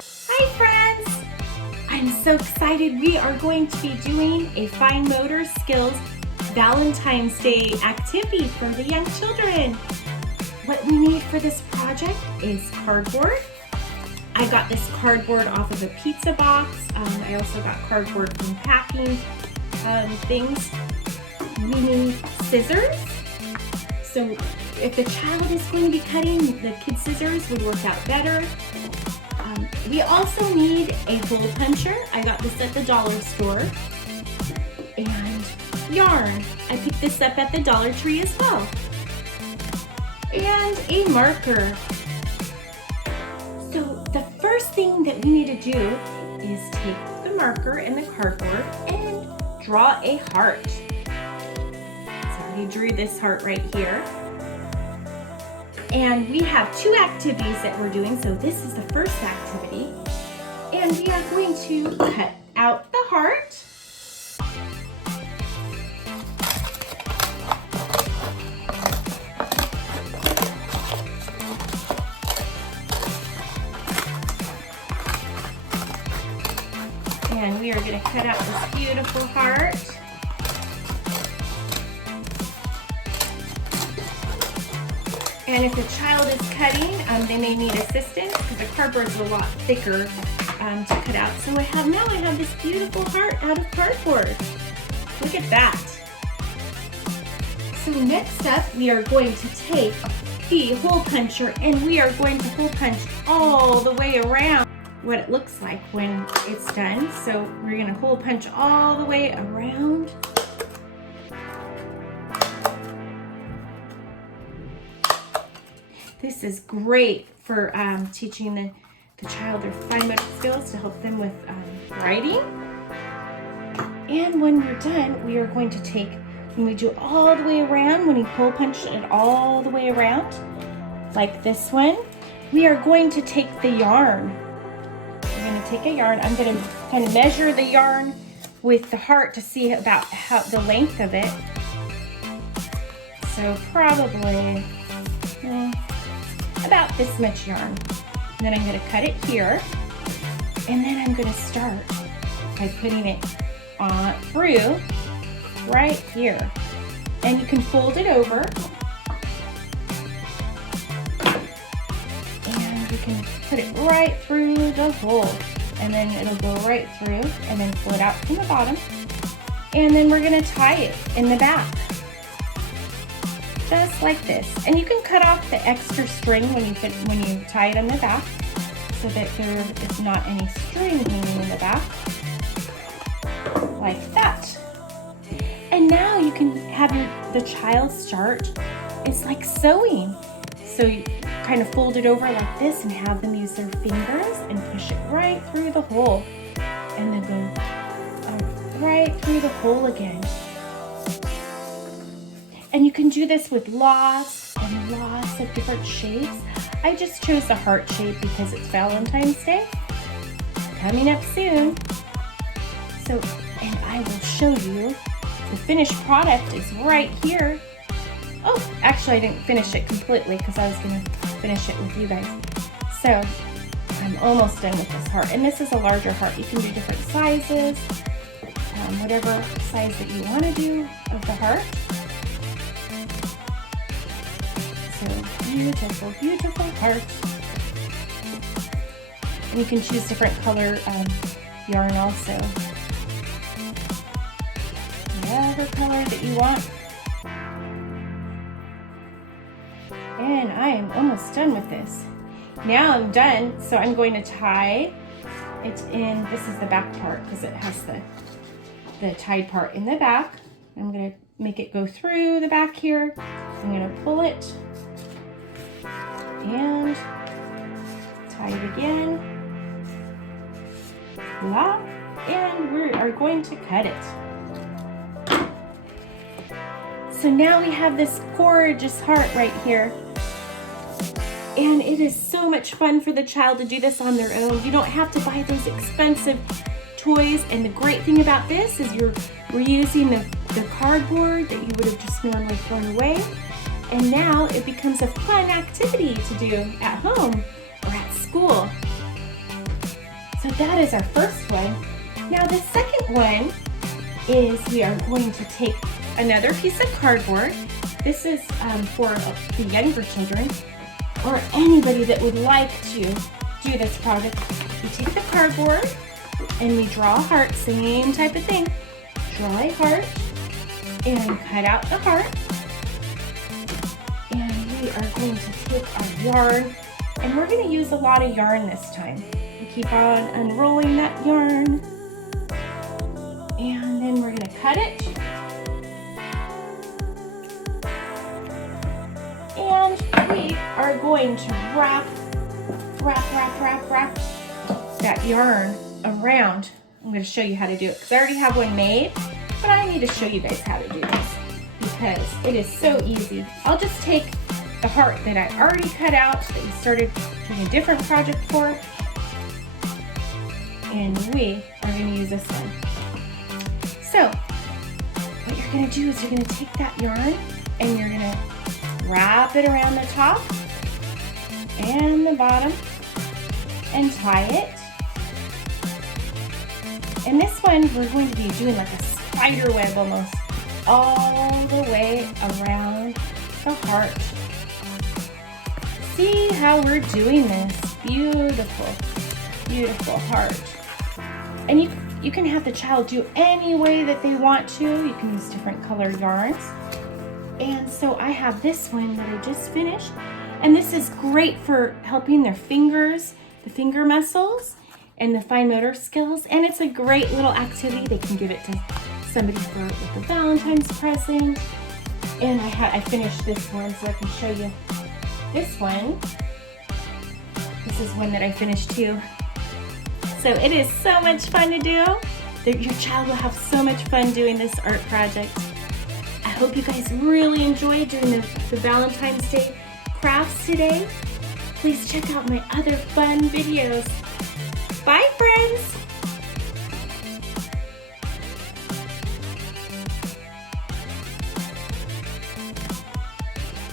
Hi friends! I'm so excited. We are going to be doing a fine motor skills Valentine's Day activity for the young children. What we need for this project is cardboard. I got this cardboard off of a pizza box. I also got cardboard from packing things. We need scissors. So if the child is going to be cutting, the kid scissors would work out better. We also need a hole puncher. I got this at the dollar store. And yarn. I picked this up at the Dollar Tree as well. And a marker. So the first thing that we need to do is take the marker and the cardboard and draw a heart. So I already drew this heart right here. And we have two activities that we're doing. So this is the first activity. And we are going to cut out the heart. And we are going to cut out this beautiful heart. And if the child is cutting, they may need assistance because the cardboard is a lot thicker to cut out. So now I have this beautiful heart out of cardboard. Look at that. So next up, we are going to take the hole puncher and we are going to hole punch all the way around what it looks like when it's done. So we're going to hole punch all the way around. This is great for teaching the child their fine motor skills to help them with writing. And when we're done, we are going to take, when we do it all the way around, when we hole punch it all the way around, like this one, we are going to take the yarn. We're going to take a yarn. I'm going to kind of measure the yarn with the heart to see about how the length of it. So probably about this much yarn. And then I'm going to cut it here. And then I'm going to start by putting it through right here. And you can fold it over. And you can put it right through the hole. And then it'll go right through and then pull it out from the bottom. And then we're going to tie it in the back. Just like this. And you can cut off the extra string when you tie it on the back so that there is not any string hanging in the back. Like that. And now you can have the child start. It's like sewing. So you kind of fold it over like this and have them use their fingers and push it right through the hole. And then go right through the hole again. And you can do this with lots and lots of different shapes. I just chose the heart shape because it's Valentine's Day coming up soon. So, and I will show you the finished product is right here. Oh, actually I didn't finish it completely because I was going to finish it with you guys. So, I'm almost done with this heart. And this is a larger heart. You can do different sizes, whatever size that you want to do of the heart. So beautiful, beautiful heart. And you can choose different color yarn also. Whatever color that you want. And I am almost done with this. Now I'm done, so I'm going to tie it in. This is the back part because it has the tied part in the back. I'm going to make it go through the back here. I'm going to pull it and tie it again, lock, and we are going to cut it. So now we have this gorgeous heart right here. And it is so much fun for the child to do this on their own. You don't have to buy those expensive toys. And the great thing about this is you're reusing the cardboard that you would have just normally thrown away. And now it becomes a fun activity to do at home or at school. So that is our first one. Now the second one is we are going to take another piece of cardboard. This is for the younger children or anybody that would like to do this project. We take the cardboard and we draw a heart, same type of thing. Draw a heart and cut out the heart. And we are going to take our yarn, and we're going to use a lot of yarn this time. We keep on unrolling that yarn, and then we're going to cut it. And we are going to wrap that yarn around. I'm going to show you how to do it because I already have one made, but I need to show you guys how to do this because it is so easy. I'll just take the heart that I already cut out that we started doing a different project for, and we are going to use this one. So what you're going to do is you're going to take that yarn and you're going to wrap it around the top and the bottom and tie it. And this one we're going to be doing like a spider web almost all the way around the heart. See how we're doing this? Beautiful, beautiful heart. And you can have the child do any way that they want to. You can use different color yarns. And so I have this one that I just finished. And this is great for helping their fingers, the finger muscles, and the fine motor skills. And it's a great little activity. They can give it to somebody with a Valentine's present. And I finished this one so I can show you this one. This is one that I finished too. So it is so much fun to do. Your child will have so much fun doing this art project. I hope you guys really enjoyed doing the Valentine's Day crafts today. Please check out my other fun videos. Bye, friends!